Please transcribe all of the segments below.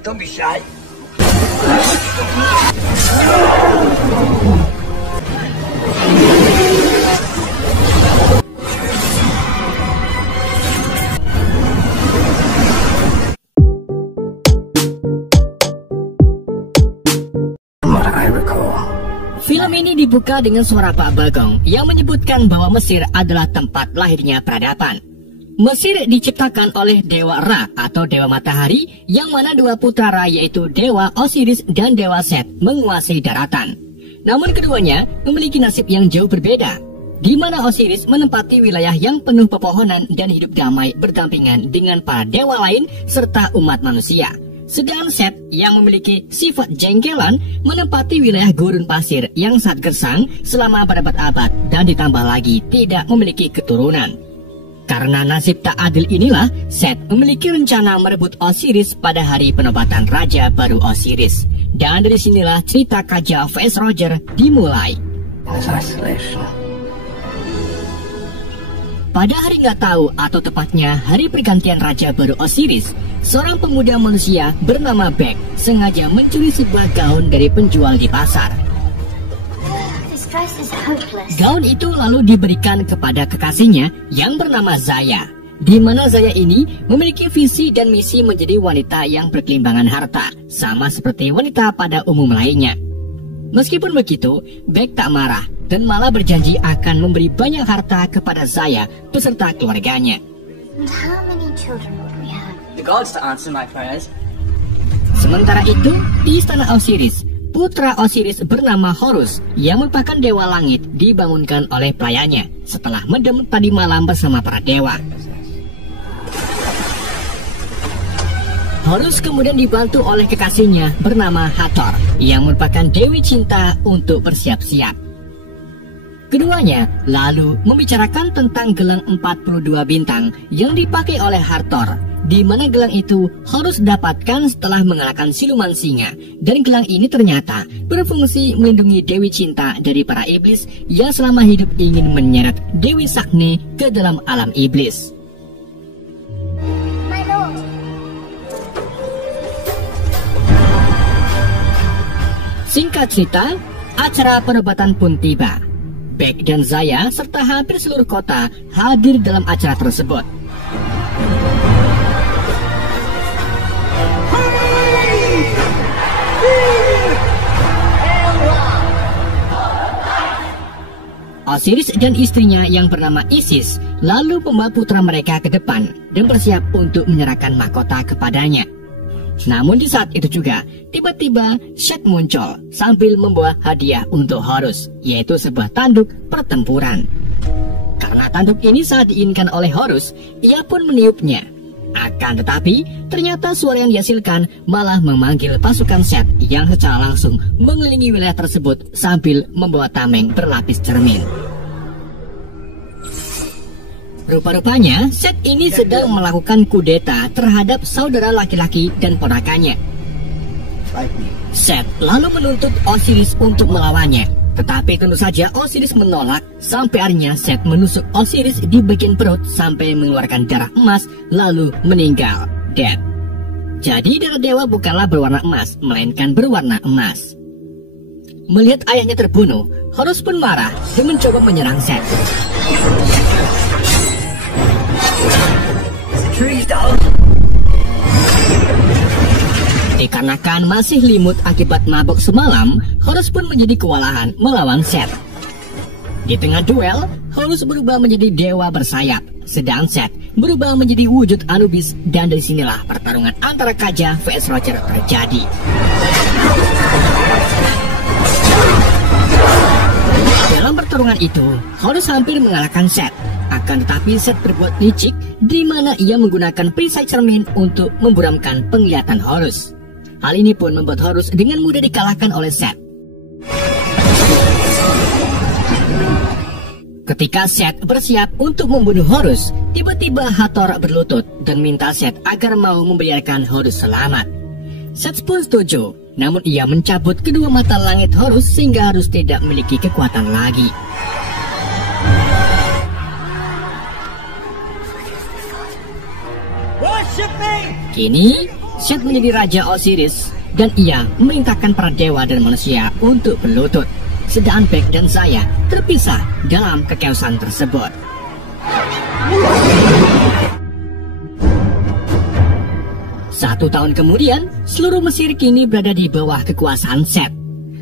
Don't be shy. Film ini dibuka dengan suara Pak Bagong yang menyebutkan bahwa Mesir adalah tempat lahirnya peradaban. Mesir diciptakan oleh Dewa Ra atau Dewa Matahari, yang mana dua putra Ra yaitu Dewa Osiris dan Dewa Set menguasai daratan. Namun keduanya memiliki nasib yang jauh berbeda, di mana Osiris menempati wilayah yang penuh pepohonan dan hidup damai berdampingan dengan para dewa lain serta umat manusia. Sedangkan Set yang memiliki sifat jengkelan menempati wilayah gurun pasir yang sangat gersang selama berabad-abad dan ditambah lagi tidak memiliki keturunan. Karena nasib tak adil inilah, Set memiliki rencana merebut Osiris pada hari penobatan Raja Baru Osiris. Dan dari sinilah cerita Kaja vs Roger dimulai. Pada hari nggak tahu atau tepatnya hari pergantian Raja Baru Osiris, seorang pemuda manusia bernama Beck sengaja mencuri sebuah gaun dari penjual di pasar. Gaun itu lalu diberikan kepada kekasihnya yang bernama Zaya, di mana Zaya ini memiliki visi dan misi menjadi wanita yang berkelimbangan harta, sama seperti wanita pada umum lainnya. Meskipun begitu, Beck tak marah dan malah berjanji akan memberi banyak harta kepada Zaya beserta keluarganya. Sementara itu, di istana Osiris, putra Osiris bernama Horus yang merupakan dewa langit dibangunkan oleh pelayannya setelah mendem tadi malam bersama para dewa. Horus kemudian dibantu oleh kekasihnya bernama Hathor yang merupakan dewi cinta untuk bersiap-siap. Keduanya lalu membicarakan tentang gelang 42 bintang yang dipakai oleh Hathor, di mana gelang itu Horus dapatkan setelah mengalahkan siluman singa, dan gelang ini ternyata berfungsi melindungi dewi cinta dari para iblis yang selama hidup ingin menyeret Dewi Sakne ke dalam alam iblis. Singkat cerita, acara penobatan pun tiba. Beck dan Zaya serta hampir seluruh kota hadir dalam acara tersebut. Osiris dan istrinya yang bernama Isis lalu membawa putra mereka ke depan dan bersiap untuk menyerahkan mahkota kepadanya. Namun di saat itu juga, tiba-tiba Set muncul sambil membawa hadiah untuk Horus, yaitu sebuah tanduk pertempuran. Karena tanduk ini sangat diinginkan oleh Horus, ia pun meniupnya. Akan tetapi, ternyata suara yang dihasilkan malah memanggil pasukan Set yang secara langsung mengelilingi wilayah tersebut sambil membawa tameng berlapis cermin. Rupa-rupanya, Set ini sedang melakukan kudeta terhadap saudara laki-laki dan ponakannya. Set lalu menuntut Osiris untuk melawannya, tetapi tentu saja Osiris menolak. Sampai akhirnya Set menusuk Osiris di bagian perut sampai mengeluarkan darah emas lalu meninggal, dead. Jadi darah dewa bukanlah berwarna emas, melainkan berwarna emas. Melihat ayahnya terbunuh, Horus pun marah dan mencoba menyerang Set. Dikarenakan masih limut akibat mabuk semalam, Horus pun menjadi kewalahan melawan Set. Di tengah duel, Horus berubah menjadi dewa bersayap, sedang Set berubah menjadi wujud Anubis, dan dari sinilah pertarungan antara Kaja vs Roger terjadi. Dalam pertarungan itu, Horus hampir mengalahkan Set. Akan tetapi Set berbuat licik, di mana ia menggunakan perisai cermin untuk memburamkan penglihatan Horus. Hal ini pun membuat Horus dengan mudah dikalahkan oleh Set. Ketika Set bersiap untuk membunuh Horus, tiba-tiba Hathor berlutut dan minta Set agar mau membiarkan Horus selamat. Set pun setuju, namun ia mencabut kedua mata langit Horus sehingga Horus tidak memiliki kekuatan lagi. Kini, Set menjadi Raja Osiris dan ia memerintahkan para dewa dan manusia untuk berlutut. Sedangkan Bek dan Zaya terpisah dalam kechaosan tersebut. Satu tahun kemudian, seluruh Mesir kini berada di bawah kekuasaan Set.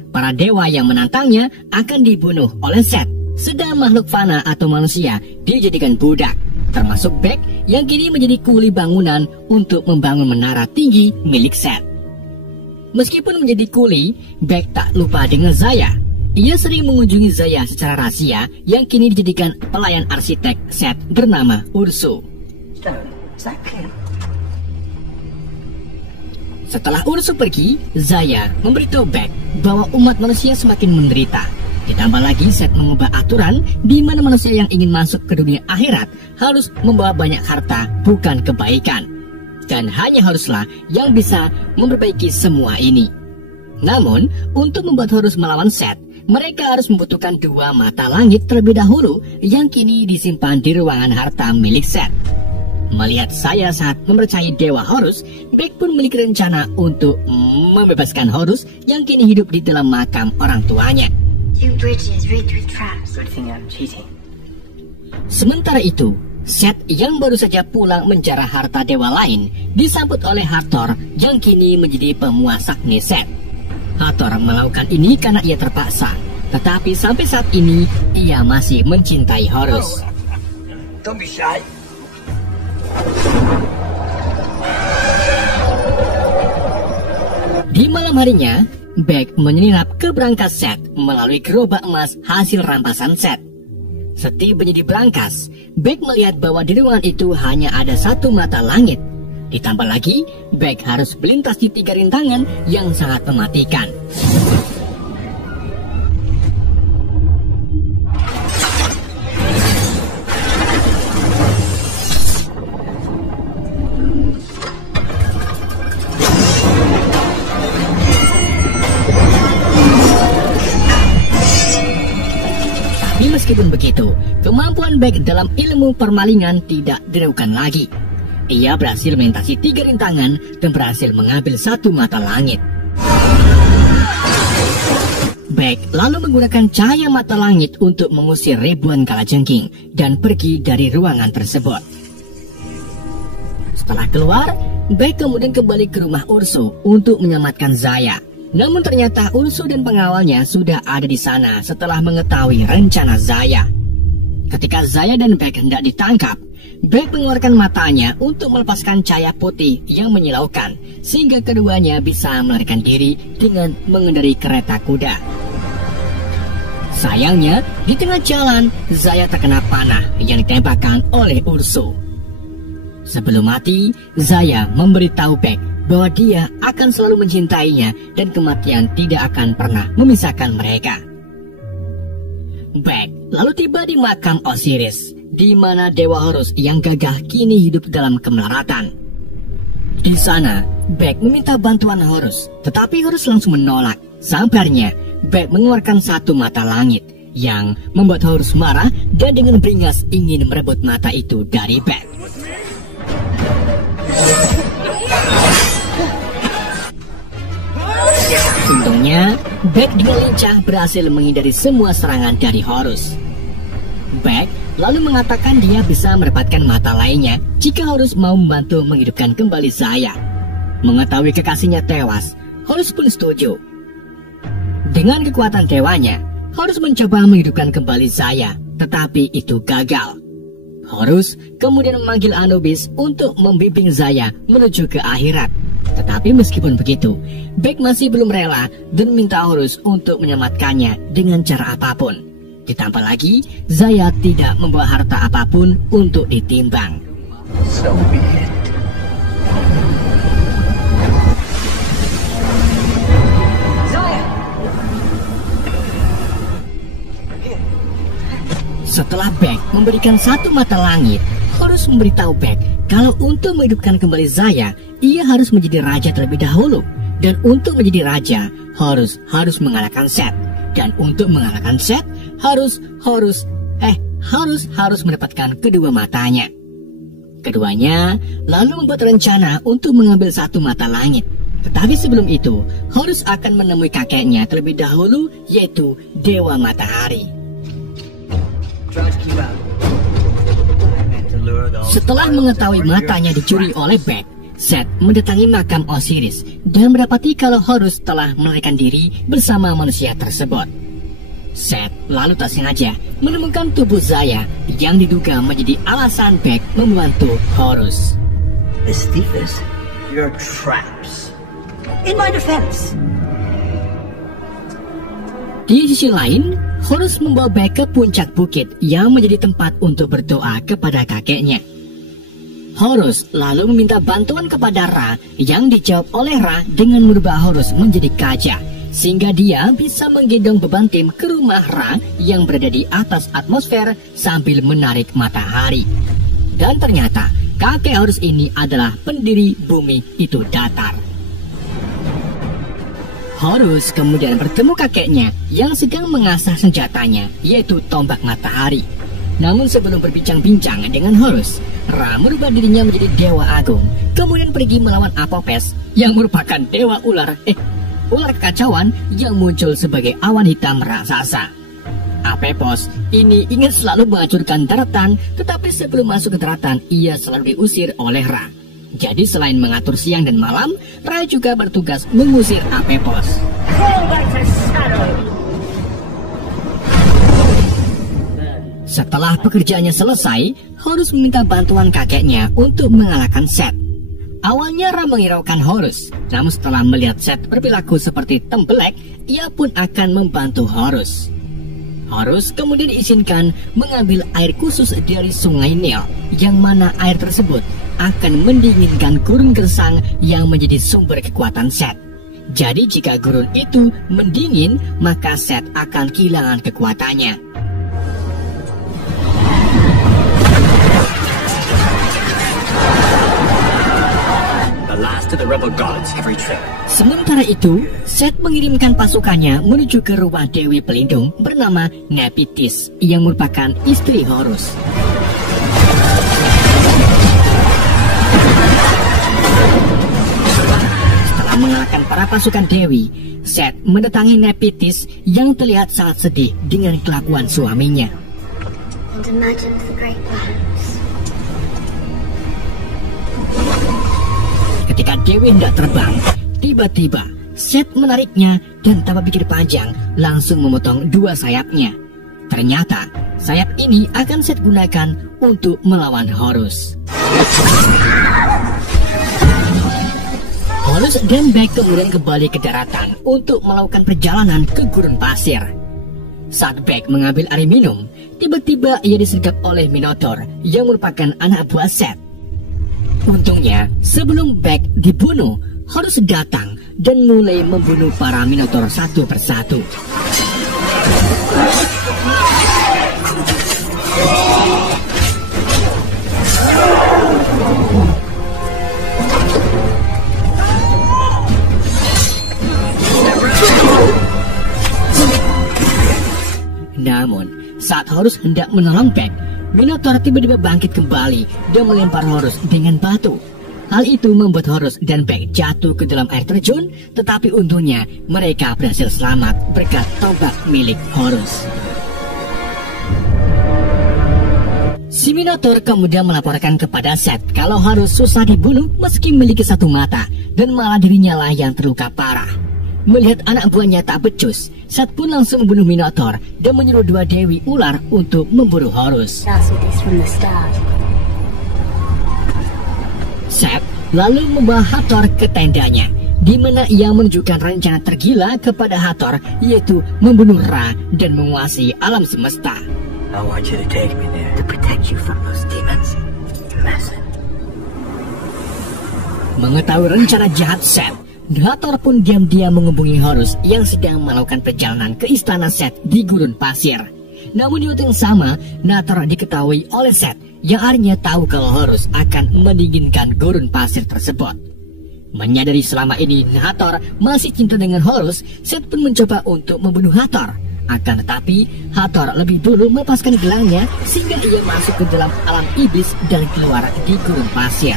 Para dewa yang menantangnya akan dibunuh oleh Set, sedang makhluk fana atau manusia dijadikan budak, termasuk Bek yang kini menjadi kuli bangunan untuk membangun menara tinggi milik Set. Meskipun menjadi kuli, Bek tak lupa dengan Zaya. Ia sering mengunjungi Zaya secara rahasia yang kini dijadikan pelayan arsitek Set bernama Ursu. Setelah Ursu pergi, Zaya memberitahu Bek bahwa umat manusia semakin menderita. Ditambah lagi Set mengubah aturan di mana manusia yang ingin masuk ke dunia akhirat harus membawa banyak harta, bukan kebaikan. Dan hanya Horuslah yang bisa memperbaiki semua ini. Namun, untuk membuat Horus melawan Set, mereka harus membutuhkan 2 mata langit terlebih dahulu yang kini disimpan di ruangan harta milik Set. Melihat saya saat mempercayai Dewa Horus, Bek pun memiliki rencana untuk membebaskan Horus yang kini hidup di dalam makam orang tuanya. Sementara itu, Set yang baru saja pulang menjarah harta dewa lain disambut oleh Hathor yang kini menjadi pemuasaknya Set. Hathor melakukan ini karena ia terpaksa, tetapi sampai saat ini ia masih mencintai Horus. Di malam harinya, Bek menyelinap ke berangkas Set melalui gerobak emas hasil rampasan Set. Setibanya di berangkas, Bek melihat bahwa di ruangan itu hanya ada 1 mata langit. Ditambah lagi, Bek harus melintas di 3 rintangan yang sangat mematikan. Meskipun begitu, kemampuan Bek dalam ilmu permalingan tidak diragukan lagi. Ia berhasil melintasi 3 rintangan dan berhasil mengambil 1 mata langit. Bek lalu menggunakan cahaya mata langit untuk mengusir ribuan kalajengking dan pergi dari ruangan tersebut. Setelah keluar, Bek kemudian kembali ke rumah Ursu untuk menyelamatkan Zaya. Namun ternyata Ursu dan pengawalnya sudah ada di sana setelah mengetahui rencana Zaya. Ketika Zaya dan Bek hendak ditangkap, Bek mengeluarkan matanya untuk melepaskan cahaya putih yang menyilaukan, sehingga keduanya bisa melarikan diri dengan mengendarai kereta kuda. Sayangnya, di tengah jalan, Zaya terkena panah yang ditembakkan oleh Ursu. Sebelum mati, Zaya memberitahu Bek bahwa dia akan selalu mencintainya dan kematian tidak akan pernah memisahkan mereka. Bek lalu tiba di makam Osiris, di mana Dewa Horus yang gagah kini hidup dalam kemelaratan. Di sana, Bek meminta bantuan Horus, tetapi Horus langsung menolak. Sampainya, Bek mengeluarkan 1 mata langit yang membuat Horus marah dan dengan beringas ingin merebut mata itu dari Bek. Untungnya, Bek dengan lincah berhasil menghindari semua serangan dari Horus. Bek lalu mengatakan dia bisa mendapatkan mata lainnya jika Horus mau membantu menghidupkan kembali Zaya. Mengetahui kekasihnya tewas, Horus pun setuju. Dengan kekuatan dewanya, Horus mencoba menghidupkan kembali Zaya, tetapi itu gagal. Horus kemudian memanggil Anubis untuk membimbing Zaya menuju ke akhirat. Tetapi meskipun begitu, Bek masih belum rela dan minta Horus untuk menyelamatkannya dengan cara apapun. Ditambah lagi, Zaya tidak membawa harta apapun untuk ditimbang. So be it. Setelah Bek memberikan 1 mata langit, Horus memberitahu Bek kalau untuk menghidupkan kembali Zaya, ia harus menjadi raja terlebih dahulu. Dan untuk menjadi raja, Horus harus mengalahkan Set. Dan untuk mengalahkan Set, Horus harus mendapatkan kedua matanya. Keduanya lalu membuat rencana untuk mengambil satu mata langit. Tetapi sebelum itu, Horus akan menemui kakeknya terlebih dahulu, yaitu Dewa Matahari. Setelah mengetahui matanya dicuri oleh Bek, Seth mendatangi makam Osiris dan mendapati kalau Horus telah melarikan diri bersama manusia tersebut. Seth lalu tak sengaja menemukan tubuh Zaya yang diduga menjadi alasan Bek membantu Horus. Estifus, your traps. In my defense. Di sisi lain, Horus membawa Bek ke puncak bukit yang menjadi tempat untuk berdoa kepada kakeknya. Horus lalu meminta bantuan kepada Ra yang dijawab oleh Ra dengan merubah Horus menjadi gajah, sehingga dia bisa menggendong beban tim ke rumah Ra yang berada di atas atmosfer sambil menarik matahari. Dan ternyata kakek Horus ini adalah pendiri bumi itu datar. Horus kemudian bertemu kakeknya yang sedang mengasah senjatanya, yaitu tombak matahari. Namun sebelum berbincang-bincang dengan Horus, Ra merubah dirinya menjadi Dewa Agung, kemudian pergi melawan Apopes yang merupakan Dewa Ular kekacauan yang muncul sebagai awan hitam raksasa. Apopes ini ingin selalu menghancurkan daratan, tetapi sebelum masuk ke daratan, ia selalu diusir oleh Ra. Jadi selain mengatur siang dan malam, Ra juga bertugas mengusir Apopes. Setelah pekerjaannya selesai, Horus meminta bantuan kakeknya untuk mengalahkan Seth. Awalnya Ra menghiraukan Horus, namun setelah melihat Seth berperilaku seperti tembelek, ia pun akan membantu Horus. Horus kemudian diizinkan mengambil air khusus dari sungai Nil, yang mana air tersebut akan mendinginkan gurun gersang yang menjadi sumber kekuatan Seth. Jadi jika gurun itu mendingin, maka Seth akan kehilangan kekuatannya. Sementara itu, Seth mengirimkan pasukannya menuju ke rumah Dewi Pelindung bernama Nephthys yang merupakan istri Horus. Setelah mengalahkan para pasukan Dewi, Seth mendatangi Nephthys yang terlihat sangat sedih dengan kelakuan suaminya. Ketika Dewi hendak terbang, tiba-tiba Seth menariknya dan tanpa pikir panjang langsung memotong dua sayapnya. Ternyata sayap ini akan Seth gunakan untuk melawan Horus. Horus dan Bek kemudian kembali ke daratan untuk melakukan perjalanan ke gurun pasir. Saat Bek mengambil air minum, tiba-tiba ia disergap oleh Minotaur yang merupakan anak buah Seth. Untungnya, sebelum Bek dibunuh, Horus datang dan mulai membunuh para Minotaur satu persatu. Namun, saat Horus hendak menolong Bek, Minotaur tiba-tiba bangkit kembali dan melempar Horus dengan batu. Hal itu membuat Horus dan Bek jatuh ke dalam air terjun, tetapi untungnya mereka berhasil selamat berkat tombak milik Horus. Si Minotaur kemudian melaporkan kepada Seth kalau Horus susah dibunuh meski memiliki satu mata, dan malah dirinya lah yang terluka parah. Melihat anak buahnya tak becus, Seth pun langsung membunuh Minotaur dan menyuruh dua dewi ular untuk memburu Horus. Seth lalu membawa Hathor ke tendanya, di mana ia menunjukkan rencana tergila kepada Hathor, yaitu membunuh Ra dan menguasai alam semesta. I want you to take me there to protect you from those demons. Mengetahui rencana jahat Seth, Hathor pun diam-diam menghubungi Horus yang sedang melakukan perjalanan ke istana Seth di gurun pasir. Namun di waktu yang sama, Hathor diketahui oleh Seth yang akhirnya tahu kalau Horus akan mendinginkan gurun pasir tersebut. Menyadari selama ini Hathor masih cinta dengan Horus, Seth pun mencoba untuk membunuh Hathor. Akan tetapi, Hathor lebih dulu melepaskan gelangnya sehingga ia masuk ke dalam alam iblis dan keluar di gurun pasir.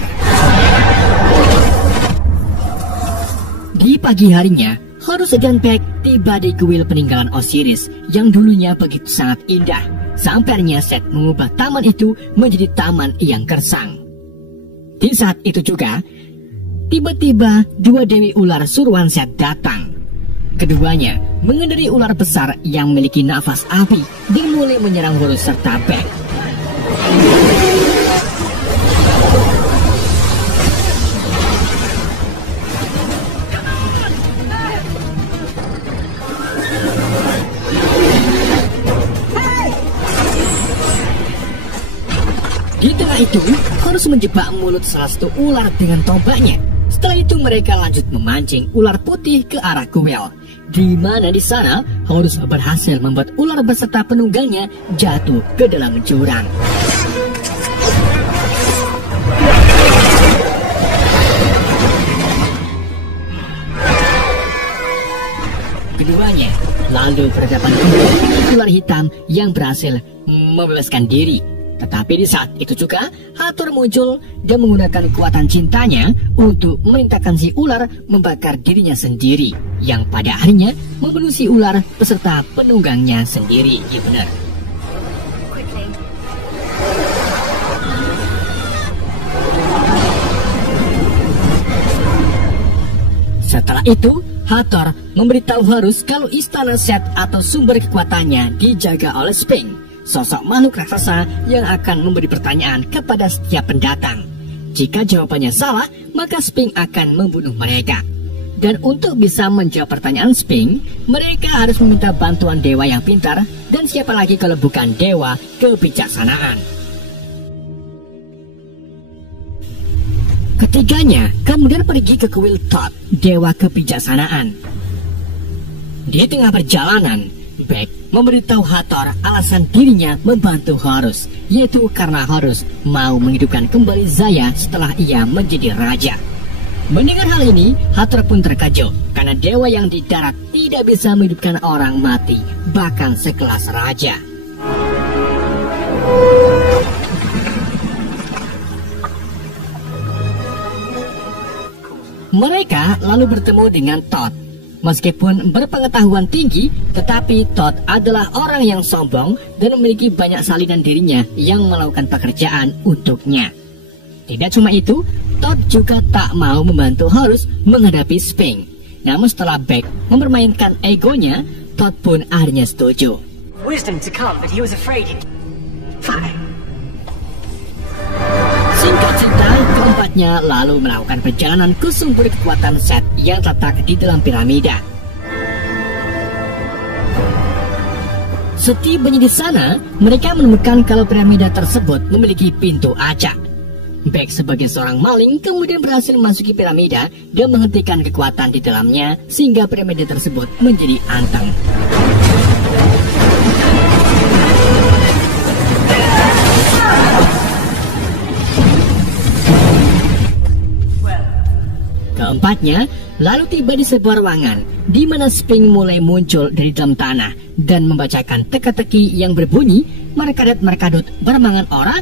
Di pagi harinya, Horus dan Bek tiba di kuil peninggalan Osiris yang dulunya begitu sangat indah. Sampainya Set mengubah taman itu menjadi taman yang gersang. Di saat itu juga, tiba-tiba dua dewi ular suruhan Set datang. Keduanya mengendarai ular besar yang memiliki nafas api dan mulai menyerang Horus serta Bek. Di tengah itu, Horus menjebak mulut salah satu ular dengan tombaknya. Setelah itu mereka lanjut memancing ular putih ke arah kuil, di mana di sana Horus berhasil membuat ular beserta penunggangnya jatuh ke dalam jurang. Keduanya lalu berhadapan dengan ular hitam yang berhasil membebaskan diri. Tetapi di saat itu juga, Hathor muncul dan menggunakan kekuatan cintanya untuk memerintahkan si ular membakar dirinya sendiri, yang pada akhirnya membunuh si ular beserta penunggangnya sendiri. Ya benar. Setelah itu, Hathor memberitahu Horus kalau istana Set atau sumber kekuatannya dijaga oleh Sphinx, sosok makhluk raksasa yang akan memberi pertanyaan kepada setiap pendatang. Jika jawabannya salah, maka Sphinx akan membunuh mereka. Dan untuk bisa menjawab pertanyaan Sphinx, mereka harus meminta bantuan dewa yang pintar, dan siapa lagi kalau bukan dewa kebijaksanaan. Ketiganya kemudian pergi ke kuil Thoth, dewa kebijaksanaan. Di tengah perjalanan, Bek memberitahu Hathor alasan dirinya membantu Horus, yaitu karena Horus mau menghidupkan kembali Zaya setelah ia menjadi raja. Mendengar hal ini, Hathor pun terkejut karena dewa yang di darat tidak bisa menghidupkan orang mati, bahkan sekelas raja. Mereka lalu bertemu dengan Thoth. Meskipun berpengetahuan tinggi, tetapi Thoth adalah orang yang sombong dan memiliki banyak salinan dirinya yang melakukan pekerjaan untuknya. Tidak cuma itu, Thoth juga tak mau membantu Horus menghadapi Sphinx. Namun setelah Bek mempermainkan egonya, Thoth pun akhirnya setuju. Wisdom to come, but he was afraid he'd... Fine. Singkat cerita, keempatnya lalu melakukan perjalanan ke sumber kekuatan Set yang terletak di dalam piramida. Setibanya di sana, mereka menemukan kalau piramida tersebut memiliki pintu acak. Bek sebagai seorang maling kemudian berhasil memasuki piramida dan menghentikan kekuatan di dalamnya sehingga piramida tersebut menjadi anteng. Keempatnya lalu tiba di sebuah ruangan di mana Sphinx mulai muncul dari dalam tanah dan membacakan teka-teki yang berbunyi merkadut-merkadut bermangan ora.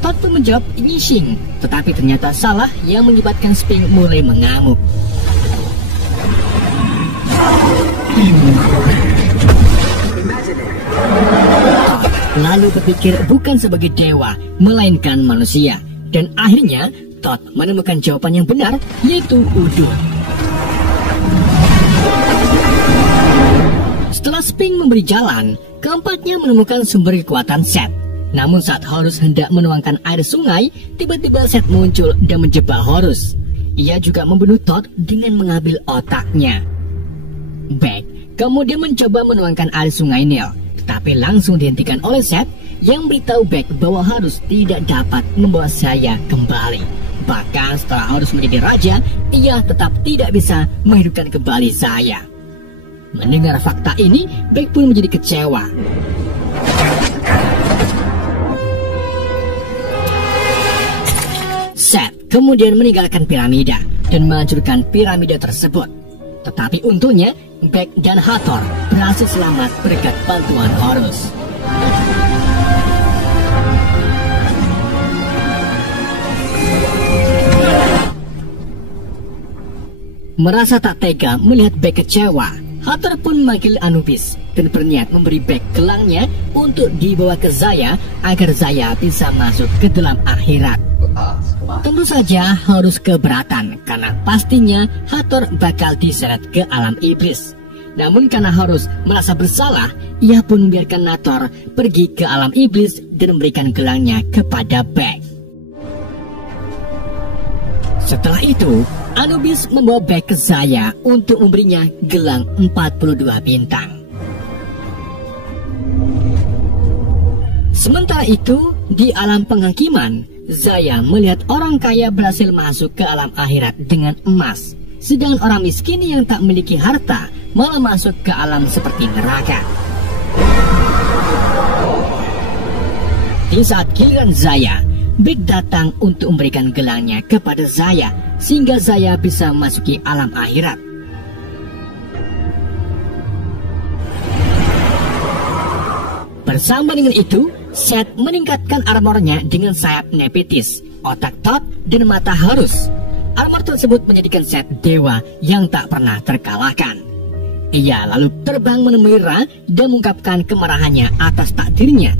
Thoth pun menjawab nyishing, tetapi ternyata salah yang menyebabkan Sphinx mulai mengamuk. Lalu berpikir bukan sebagai dewa, melainkan manusia, dan akhirnya Thoth menemukan jawaban yang benar, yaitu Udun. Setelah Sphinx memberi jalan, keempatnya menemukan sumber kekuatan Set. Namun saat Horus hendak menuangkan air sungai, tiba-tiba Set muncul dan menjebak Horus. Ia juga membunuh Thoth dengan mengambil otaknya. Bek kemudian mencoba menuangkan air sungai Nil, tetapi langsung dihentikan oleh Set yang beritahu Bek bahwa Horus tidak dapat membawa Zaya kembali. Bahkan setelah Horus menjadi raja, ia tetap tidak bisa menghidupkan kembali Zaya. Mendengar fakta ini, Bek pun menjadi kecewa. Set kemudian meninggalkan piramida dan menghancurkan piramida tersebut. Tetapi untungnya, Beck dan Hathor berhasil selamat berkat bantuan Horus. Merasa tak tega melihat Beck kecewa, Hathor pun memanggil Anubis dan berniat memberi Beck gelangnya untuk dibawa ke Zaya agar Zaya bisa masuk ke dalam akhirat. Tentu saja Horus keberatan karena pastinya Hathor bakal diseret ke alam iblis. Namun karena Horus merasa bersalah, ia pun membiarkan Hathor pergi ke alam iblis dan memberikan gelangnya kepada Beck. Setelah itu, Anubis membawa Beck ke Zaya untuk memberinya gelang 42 bintang. Sementara itu, di alam penghakiman, Zaya melihat orang kaya berhasil masuk ke alam akhirat dengan emas, sedangkan orang miskin yang tak memiliki harta malah masuk ke alam seperti neraka. Di saat giliran Zaya, Beck datang untuk memberikan gelangnya kepada Zaya sehingga Zaya bisa memasuki alam akhirat. Bersama dengan itu, Seth meningkatkan armornya dengan sayap Nephthys, otak Thoth, dan mata Horus. Armor tersebut menjadikan Seth dewa yang tak pernah terkalahkan. Ia lalu terbang menemui Ra dan mengungkapkan kemarahannya atas takdirnya.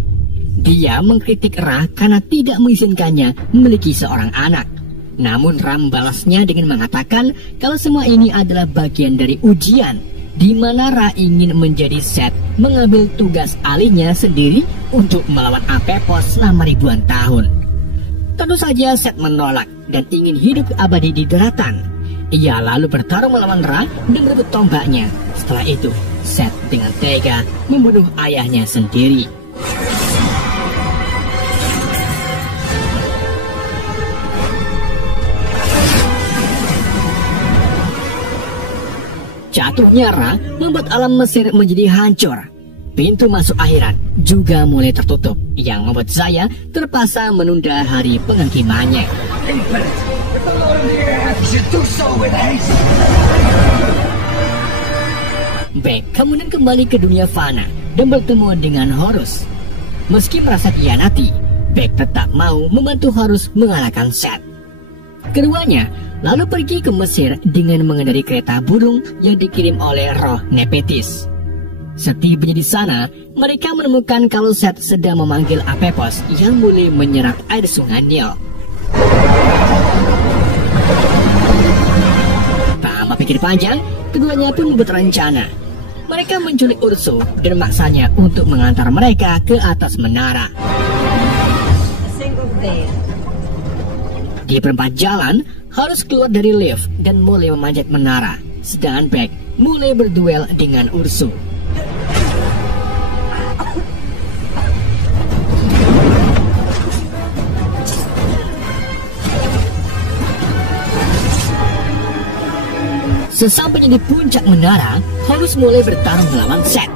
Dia mengkritik Ra karena tidak mengizinkannya memiliki seorang anak. Namun Ra membalasnya dengan mengatakan kalau semua ini adalah bagian dari ujian, di mana Ra ingin menjadi Seth mengambil tugas alihnya sendiri untuk melawan Apepos selama ribuan tahun. Tentu saja Seth menolak dan ingin hidup abadi di daratan. Ia lalu bertarung melawan Ra dan merebut tombaknya. Setelah itu, Seth dengan tega membunuh ayahnya sendiri. Jatuhnya Ra membuat alam Mesir menjadi hancur. Pintu masuk akhirat juga mulai tertutup, yang membuat Zaya terpaksa menunda hari penghakimannya. Beck kemudian kembali ke dunia fana dan bertemu dengan Horus. Meski merasa dikhianati, Beck tetap mau membantu Horus mengalahkan Seth. Keduanya lalu pergi ke Mesir dengan mengendarai kereta burung yang dikirim oleh roh Nephthys. Setibanya di sana, mereka menemukan kalau Seth sedang memanggil Apepos yang mulai menyerap air sungai Nil. Tanpa pikir panjang, keduanya pun berencana. Mereka menculik Ursu dan memaksanya untuk mengantar mereka ke atas menara. Di perempat jalan, Horus keluar dari lift dan mulai memanjat menara, sedangkan Beck mulai berduel dengan Ursu. Sesampainya di puncak menara, Horus mulai bertarung melawan Seth.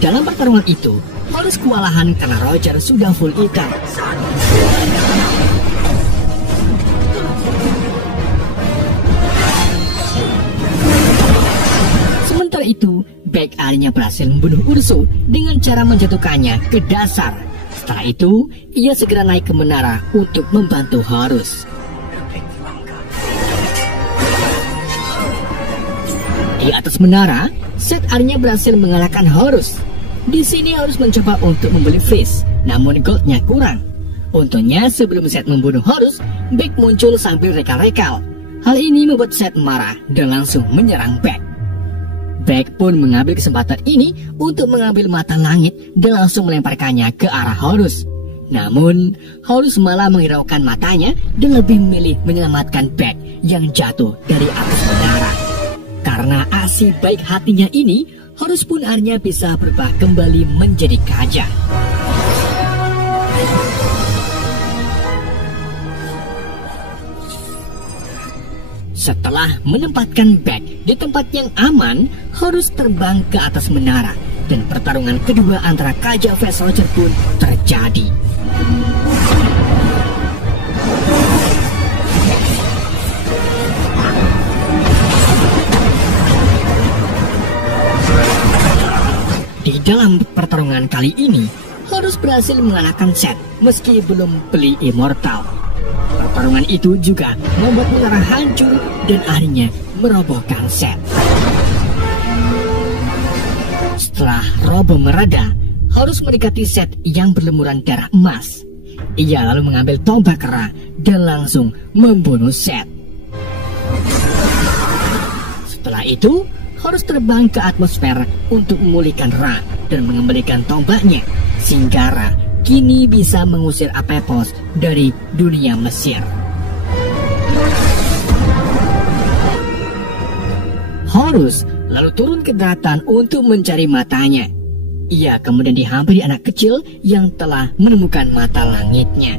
Dalam pertarungan itu, Horus kewalahan karena Roger sudah full item. Sementara itu, Beck akhirnya berhasil membunuh Ursu dengan cara menjatuhkannya ke dasar. Setelah itu, ia segera naik ke menara untuk membantu Horus. Di atas menara, Seth akhirnya berhasil mengalahkan Horus. Di sini Horus mencoba untuk membeli Freeze, namun goldnya kurang. Untungnya sebelum Seth membunuh Horus, Beck muncul sambil rekal-rekal. Hal ini membuat Seth marah dan langsung menyerang Beck. Beck pun mengambil kesempatan ini untuk mengambil mata langit dan langsung melemparkannya ke arah Horus. Namun, Horus malah menghiraukan matanya dan lebih memilih menyelamatkan Beck yang jatuh dari atas menara. Karena aksi baik hatinya ini, Horus pun akhirnya bisa berubah kembali menjadi kaca. Setelah menempatkan Beck di tempat yang aman, Horus terbang ke atas menara dan pertarungan kedua antara Kaja vs Roger pun terjadi. dalam pertarungan kali ini, Horus berhasil mengalahkan Seth meski belum beli immortal. Pertarungan itu juga membuat menara hancur dan akhirnya merobohkan Seth. Setelah roboh mereda, Horus mendekati Seth yang berlumuran darah emas. Ia lalu mengambil tombak Ra dan langsung membunuh Seth. Setelah itu, Horus terbang ke atmosfer untuk memulihkan Ra dan mengembalikan tombaknya, sehingga Ra kini bisa mengusir Apepos dari dunia Mesir. Horus lalu turun ke daratan untuk mencari matanya. Ia kemudian dihampiri anak kecil yang telah menemukan mata langitnya.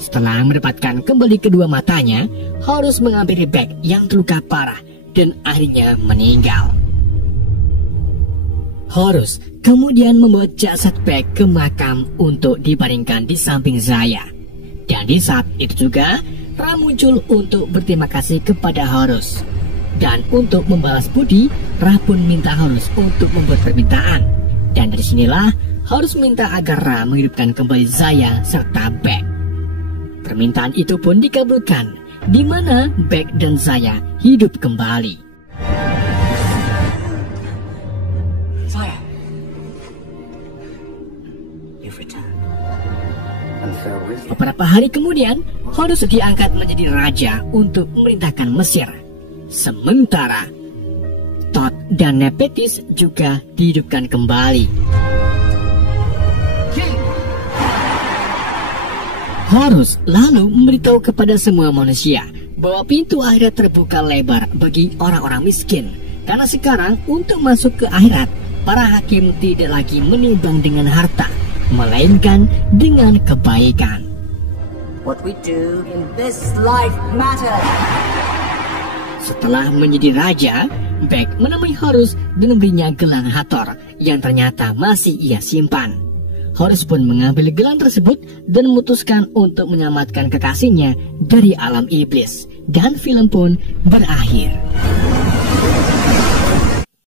Setelah mendapatkan kembali kedua matanya, Horus menghampiri Bek yang terluka parah dan akhirnya meninggal. Horus kemudian membawa jasad Bek ke makam untuk dibaringkan di samping Zaya. Dan di saat itu juga, Ra muncul untuk berterima kasih kepada Horus. Dan untuk membalas budi, Ra pun minta Horus untuk membuat permintaan. Dan dari sinilah Horus minta agar Ra menghidupkan kembali Zaya serta Bek. Permintaan itu pun dikabulkan, di mana Bek dan Zaya hidup kembali. Zaya, you've returned. And farewell. Beberapa hari kemudian, Horus diangkat menjadi raja untuk memerintahkan Mesir. Sementara Thoth dan Nephthys juga dihidupkan kembali. Horus lalu memberitahu kepada semua manusia bahwa pintu akhirat terbuka lebar bagi orang-orang miskin. Karena sekarang untuk masuk ke akhirat, para hakim tidak lagi menimbang dengan harta, melainkan dengan kebaikan. What we do in this life matters. Setelah menjadi raja, Bek menemui Horus dan memberinya gelang Hathor yang ternyata masih ia simpan. Horus pun mengambil gelang tersebut dan memutuskan untuk menyelamatkan kekasihnya dari alam iblis. Dan film pun berakhir.